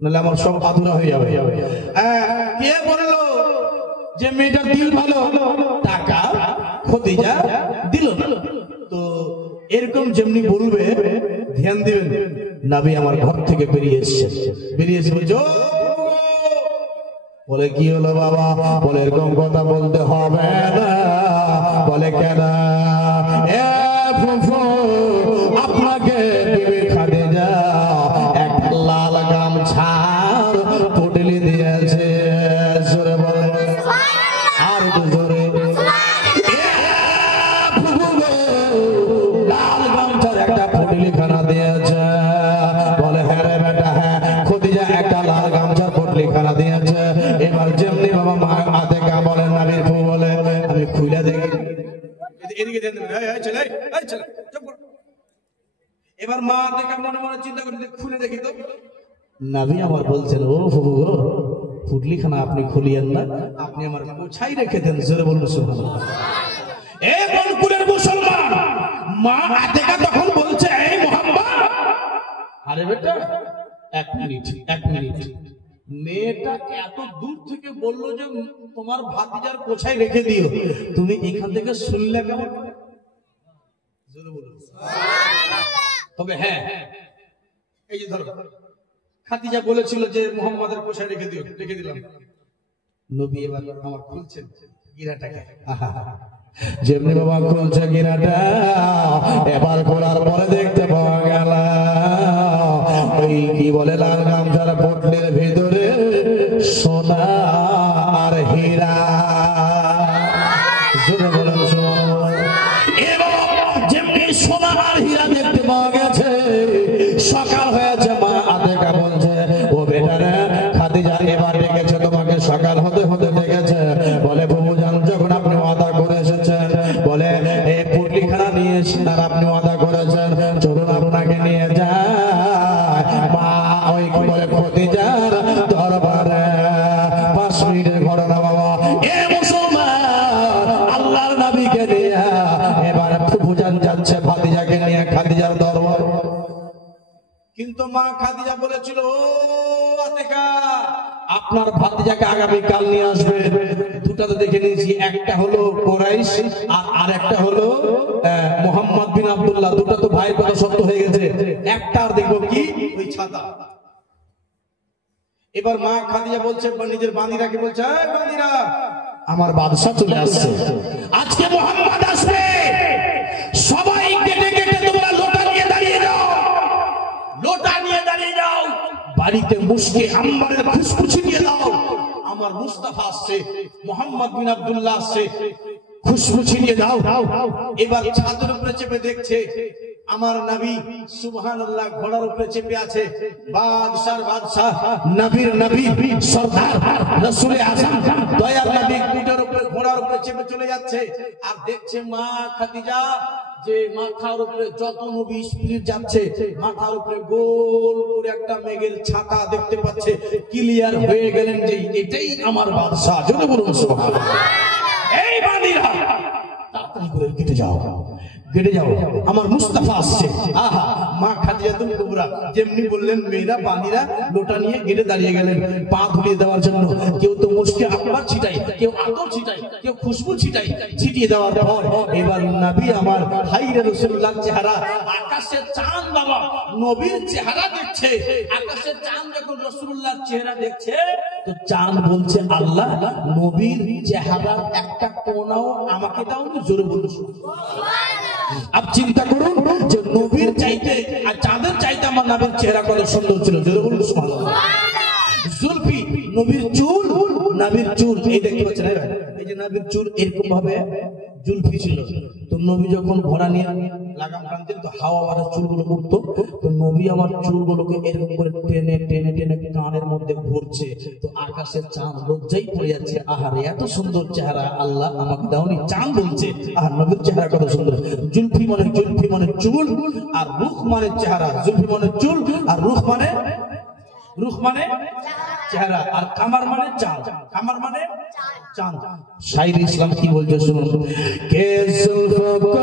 নাহলে আমার সব আধুরা হয়ে যাবে। কে বললো যে মেয়েটার দিল ভালো? টাকা খদিজা দিল না। তো এরকম যেমনি বলবে ধ্যান দিবেন, নবী আমার ঘর থেকে বেরিয়ে এসে বলে কি হলো বাবা? বলে এরকম কথা বলতে হবে না। বলে কেন? আপনাকে বিবি খাদিজা একটা লাল গামছা পটলি দিয়েছে। জোরে বলে, আর জোরে। লাল গামছার একটা পটলি খানা দিয়েছে। বলে হ্যাঁ রে বেটা, হ্যাঁ খদিজা একটা লাল গামছার পটলি খানা দিয়েছে। এবার যেমনি বাবা মা আতেকা বলেন, নবীর বউ বলে আমি খুলে দেখি। এবার মা আতেকা মনে মনে চিন্তা করে খুলে দেখি তো নবী আমার বলছেন, ও বাবু গো, পুটলি খানা আপনি খুলিয়েন না, আপনি আমার গোছাই রেখে দেন। জোরে বলুন সুবহানাল্লাহ। এ বনকুলের মুসলমান, মা আতেকা তখন বলছে, এই মুহাম্মদ, আরে বেটা এক মিনিট মেয়েটা এত দূর থেকে বললো যে তোমার ভাতিজার কোছায় রেখে দিও, তুমি এখান থেকে শুনলে কেমন? তবে হ্যাঁ, এই যে ধরো খাদিজা বলেছিল যে মুহাম্মাদের কোছায় রেখে দিও, রেখে দিলাম। নবী এবার আমার খুলছেন গিরাটাকে। যেমনি বাবা খুলছে গিরাটা, এবার খোলার পরে দেখতে পাওয়া গেল ওই কি বলে লাল গামছার পটলির ভিতরে সোনা আর হীরা। যেমনি সোনা আর হীরা দেখতে পাওয়া গেছে, সকাল হয়েছে। মা আতেকা বলছে, ও বেটারে খাদিজা এবার ডেকেছে তোমাকে, সকাল হতে হতে ডেকেছে। বলে বাবু জান, যখন আপনি ওয়াদা করে এসেছেন, বলে এই পটলিখানা নিয়ে এসেছেন আর আপনি ওয়াদা করেছেন, চলুন আপনাকে নিয়ে যায়। মা ওই কি বলে খদিজার দরবারে 5 মিনিটের ঘটনা বাবা। এ মুসলমান, আল্লাহর নবীকে নিয়ে এবার ফুফুজান যাচ্ছে ভাতিজাকে নিয়ে খাদিজার দরবার। কিন্তু মা খাদিজা বলেছিল, ও আতেকা, আপনার ভাতিজাকে আগামী কাল নিয়ে আসবে। দুটা তো দেখে নিয়েছি, একটা হলো কুরাইশ আর একটা হলো মুহাম্মদ বিন আব্দুল্লাহ। দুটা তো ভাইয়ের কথা সত্য হয়ে গেছে, একটা আর দেখবো কি ওই ছাতা। এবার মা খাদিজা বলছে নিজের বান্দিরাকে, বলছে এই বান্দিরা, আমার বাদশা চলে আসছে, আজকে মুহাম্মদ আসবে, সবাই কেটে কেটে তোমরা লোটা নিয়ে দাঁড়িয়ে যাও, লোটা নিয়ে দাঁড়িয়ে যাও, বাড়িতে মুশকে আম্বারের খুশখুশি নিয়ে দাও, আমার মুস্তাফা আসছে, মুহাম্মদ বিন আব্দুল্লাহ আসছে, খুশবু ছিনিয়ে দাও। এবার ছাদের উপরে চেপে দেখছে আমার নবী সুবহানাল্লাহ ঘোড়ার উপরে চেপে আছে, বাদশার বাদশা, নবীর নবী, সরদার রাসূলে আযম দয়ার নবী পিঠের উপরে ঘোড়ার উপরে চেপে চলে যাচ্ছে। আর দেখছে মা খাদিজা যে মাথার উপরে যত নবী স্পিরিট যাচ্ছে, মাথার উপরে গোল করে একটা মেঘের ছাতা দেখতে পাচ্ছে। ক্লিয়ার হয়ে গেলেন যে এটাই আমার বাদশা। জোরে বলুন সুবহানাল্লাহ। এই বান্দীরা তাড়াতাড়ি করে কেটে যাও, কেটে যাও, আমার মুস্তাফা আসছে। আহা, মা খাদিজাতুল কুবরা যেমনি বললেন, মেয়েরা বাণীরা লোটা নিয়ে গেটে দাঁড়িয়ে গেলেন পা ধুলিয়ে দেওয়ার জন্য। কেউ তো মুশকে আকবার ছিটাই, কেউ আতর ছিটাই, কেউ খুশবু ছিটাই। ছিটিয়ে দেওয়ার পর এবার নবী আমার হাইরে রাসূলুল্লাহর চেহারা, আকাশের চাঁদ বাবা নবীর চেহারা দেখছে। আকাশের চাঁদ যখন রাসূলুল্লাহর চেহারা দেখছে, তো চাঁদ বলছে, আল্লাহ নবীর চেহারার একটা কোণাও আমাকে দাও। জোরে বলুন সুবহানাল্লাহ। আপ চিন্তা করুন যে নবীর চাইতে আর চাঁদের চাইতে আমার নবীর চেহারা কত সুন্দর ছিল। জোরে বলুন সুবহানাল্লাহ। জুলফি, নবীর চুল, নবীর চুল এই দেখতে পাচ্ছেন, এই যে নবীর চুল এরকম ভাবে জুলফি ছিল। তো নবী যখন ঘোড়া নিয়ে লাগাম টানতেন, তো হাওয়া বাতাস চুলগুলো উঠতো। তো নবী আমার চুলগুলোকে এরকম করে টেনে টেনে টেনে কানের মধ্যে ভরছে। তো আকাশের চাঁদ লজ্জাই পড়ে যাচ্ছে, আহারে এত সুন্দর চেহারা আল্লাহ আমাকে দাওনি। চাঁদ বলছে, আর নবীর চেহারা কত সুন্দর। জুলফি মানে চুল, আর রুখ মানে চেহারা। জুলফি মানে চুল, আর রুখ মানে চেহারা, আর কামার মানে চাঁদ। কামার মানে চাঁদ। শাইর ইসলাম কি বলছে শুনুন। কে জুলফ